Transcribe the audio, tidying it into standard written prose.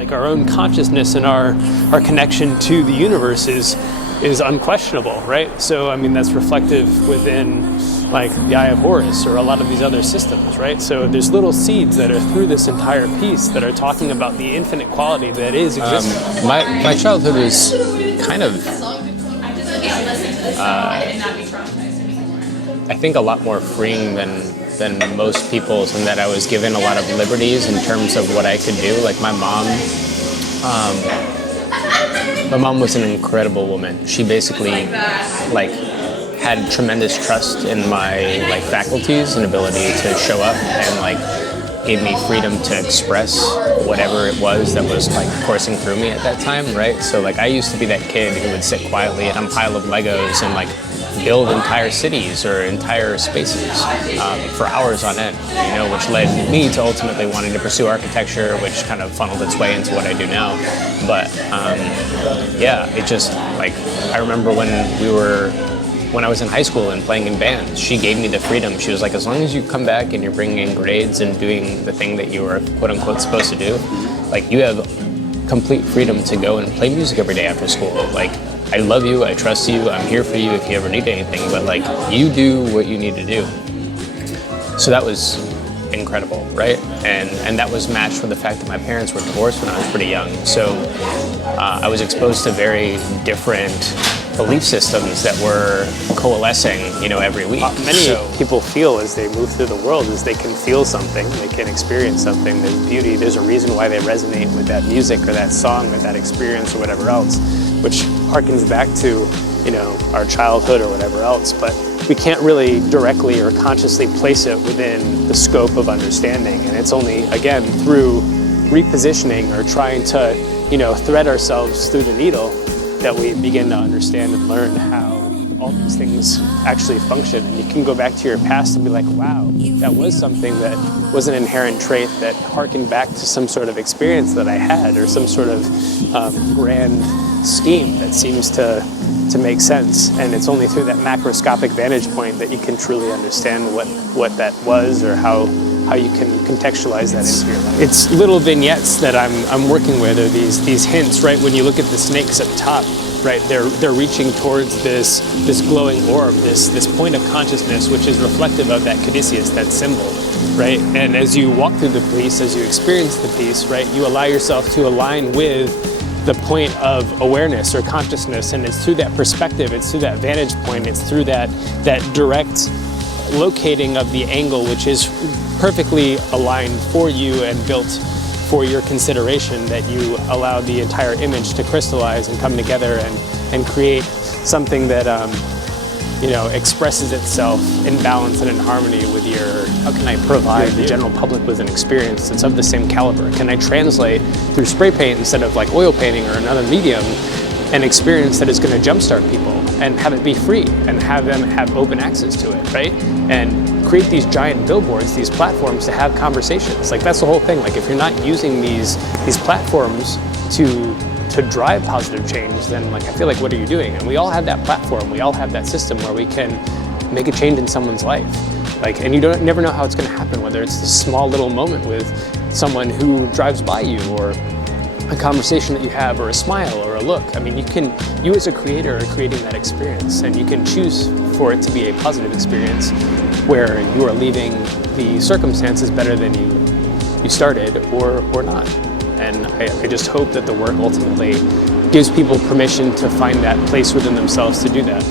Like our own consciousness and our connection to the universe is unquestionable, right? So I mean that's reflective within like the Eye of Horus or a lot of these other systems, right? So there's little seeds that are through this entire piece that are talking about the infinite quality that is existence. My childhood was kind of I think a lot more freeing than most people's, in that I was given a lot of liberties in terms of what I could do. Like my mom was an incredible woman. She basically like had tremendous trust in my like faculties and ability to show up, and like gave me freedom to express whatever it was that was like coursing through me at that time, right? So like I used to be that kid who would sit quietly on a pile of Legos and like build entire cities or entire spaces for hours on end, you know, which led me to ultimately wanting to pursue architecture, which kind of funneled its way into what I do now. But yeah, it just like, I remember when I was in high school and playing in bands, she gave me the freedom. She was like, as long as you come back and you're bringing in grades and doing the thing that you were quote unquote supposed to do, like you have complete freedom to go and play music every day after school. Like, I love you, I trust you, I'm here for you if you ever need anything, but like, you do what you need to do. So that was incredible, right? And that was matched with the fact that my parents were divorced when I was pretty young. So I was exposed to very different belief systems that were coalescing, you know, every week. Many people feel as they move through the world is they can feel something, they can experience something, there's beauty, there's a reason why they resonate with that music or that song or that experience or whatever else, which harkens back to, you know, our childhood or whatever else, but we can't really directly or consciously place it within the scope of understanding. And it's only, again, through repositioning or trying to, you know, thread ourselves through the needle that we begin to understand and learn how all these things actually function. And you can go back to your past and be like, wow, that was something that was an inherent trait that harkened back to some sort of experience that I had, or some sort of grand scheme that seems to make sense. And it's only through that macroscopic vantage point that you can truly understand what that was, or how you can contextualize that into your life. It's little vignettes that I'm working with, or these hints, right? When you look at the snakes up top, right, they're reaching towards this glowing orb, this point of consciousness, which is reflective of that caduceus, that symbol, right? And as you walk through the piece, as you experience the piece, right, you allow yourself to align with the point of awareness or consciousness, and it's through that perspective, it's through that vantage point, it's through that direct locating of the angle, which is perfectly aligned for you and built for your consideration, that you allow the entire image to crystallize and come together and create something that you know, expresses itself in balance and in harmony with your, how can I provide the general public with an experience that's of the same caliber? Can I translate through spray paint instead of like oil painting or another medium an experience that is going to jumpstart people and have it be free and have them have open access to it, right? And create these giant billboards, these platforms to have conversations. Like that's the whole thing. Like if you're not using these platforms to drive positive change, then like I feel like what are you doing? And we all have that platform, we all have that system where we can make a change in someone's life. Like, and you never know how it's going to happen, whether it's this small little moment with someone who drives by you, or a conversation that you have, or a smile, or a look. I mean, you as a creator are creating that experience, and you can choose for it to be a positive experience where you are leaving the circumstances better than you started, or not. And I just hope that the work ultimately gives people permission to find that place within themselves to do that.